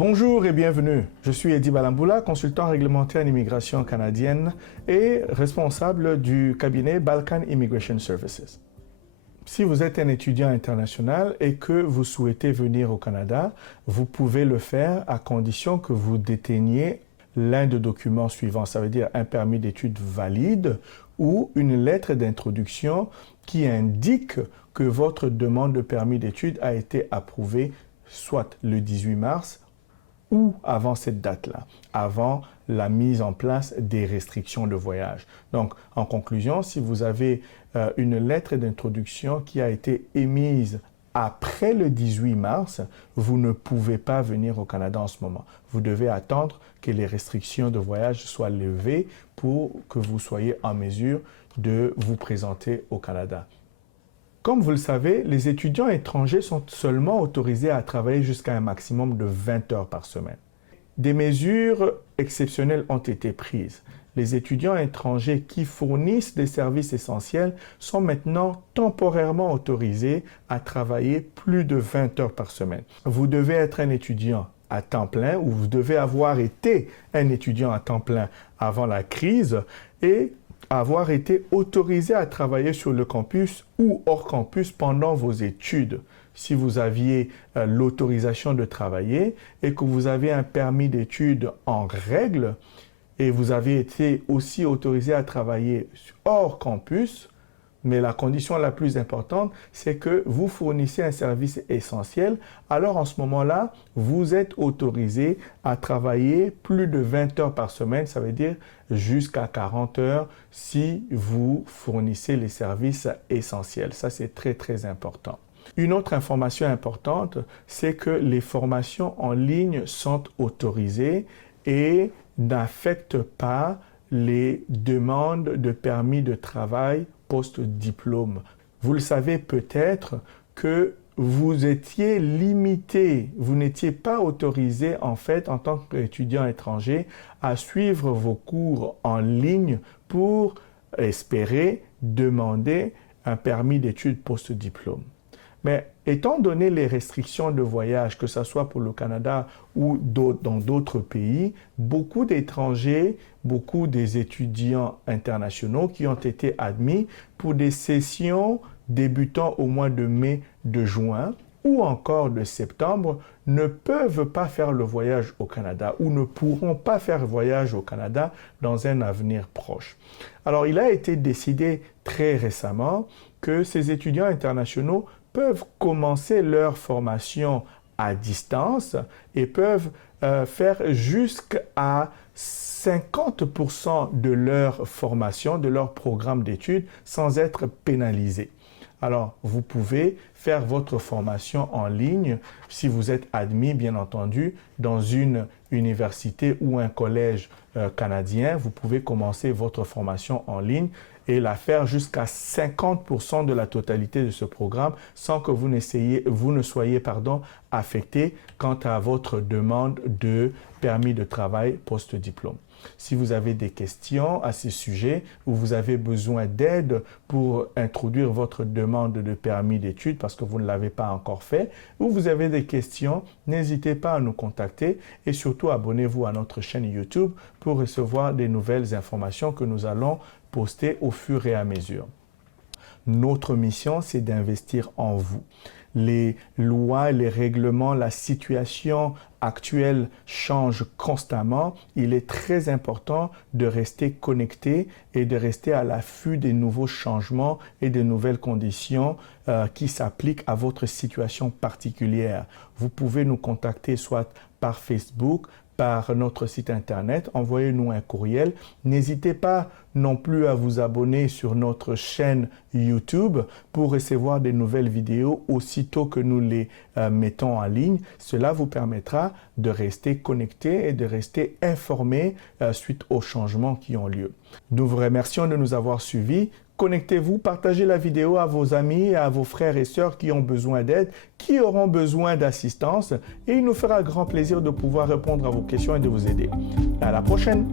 Bonjour et bienvenue. Je suis Eddy Balamboula, consultant réglementaire en immigration canadienne et responsable du cabinet Balkan Immigration Services. Si vous êtes un étudiant international et que vous souhaitez venir au Canada, vous pouvez le faire à condition que vous déteniez l'un des documents suivants. Ça veut dire un permis d'études valide ou une lettre d'introduction qui indique que votre demande de permis d'études a été approuvée soit le 18 mars ou avant cette date-là, avant la mise en place des restrictions de voyage. Donc, en conclusion, si vous avez une lettre d'introduction qui a été émise après le 18 mars, vous ne pouvez pas venir au Canada en ce moment. Vous devez attendre que les restrictions de voyage soient levées pour que vous soyez en mesure de vous présenter au Canada. Comme vous le savez, les étudiants étrangers sont seulement autorisés à travailler jusqu'à un maximum de 20 heures par semaine. Des mesures exceptionnelles ont été prises. Les étudiants étrangers qui fournissent des services essentiels sont maintenant temporairement autorisés à travailler plus de 20 heures par semaine. Vous devez être un étudiant à temps plein ou vous devez avoir été un étudiant à temps plein avant la crise et avoir été autorisé à travailler sur le campus ou hors campus pendant vos études. Si vous aviez l'autorisation de travailler et que vous avez un permis d'études en règle et vous avez été aussi autorisé à travailler hors campus, mais la condition la plus importante, c'est que vous fournissez un service essentiel. Alors, en ce moment-là, vous êtes autorisé à travailler plus de 20 heures par semaine. Ça veut dire jusqu'à 40 heures si vous fournissez les services essentiels. Ça, c'est très, très important. Une autre information importante, c'est que les formations en ligne sont autorisées et n'affectent pas les demandes de permis de travail post-diplôme. Vous le savez peut-être que vous étiez limité, vous n'étiez pas autorisé en fait en tant qu'étudiant étranger à suivre vos cours en ligne pour espérer demander un permis d'études post-diplôme. Mais étant donné les restrictions de voyage, que ce soit pour le Canada ou dans d'autres pays, beaucoup d'étrangers, beaucoup des étudiants internationaux qui ont été admis pour des sessions débutant au mois de mai, de juin ou encore de septembre ne peuvent pas faire le voyage au Canada ou ne pourront pas faire le voyage au Canada dans un avenir proche. Alors, il a été décidé très récemment que ces étudiants internationaux peuvent commencer leur formation à distance et peuvent faire jusqu'à 50% de leur formation, de leur programme d'études sans être pénalisés. Alors, vous pouvez faire votre formation en ligne si vous êtes admis, bien entendu, dans une université ou un collège canadien. Vous pouvez commencer votre formation en ligne et la faire jusqu'à 50% de la totalité de ce programme sans que vous ne soyez affecté quant à votre demande de permis de travail post-diplôme. Si vous avez des questions à ce sujet ou vous avez besoin d'aide pour introduire votre demande de permis d'études parce que vous ne l'avez pas encore fait ou vous avez des questions, n'hésitez pas à nous contacter et surtout abonnez-vous à notre chaîne YouTube pour recevoir des nouvelles informations que nous allons poster au fur et à mesure. Notre mission, c'est d'investir en vous. Les lois, les règlements, la situation actuelle change constamment. Il est très important de rester connecté et de rester à l'affût des nouveaux changements et des nouvelles conditions qui s'appliquent à votre situation particulière. Vous pouvez nous contacter soit par Facebook, par notre site internet, envoyez-nous un courriel. N'hésitez pas non plus à vous abonner sur notre chaîne YouTube pour recevoir des nouvelles vidéos aussitôt que nous les mettons en ligne. Cela vous permettra de rester connecté et de rester informé suite aux changements qui ont lieu. Nous vous remercions de nous avoir suivis. Connectez-vous, partagez la vidéo à vos amis, à vos frères et sœurs qui ont besoin d'aide, qui auront besoin d'assistance et il nous fera grand plaisir de pouvoir répondre à vos questions et de vous aider. À la prochaine!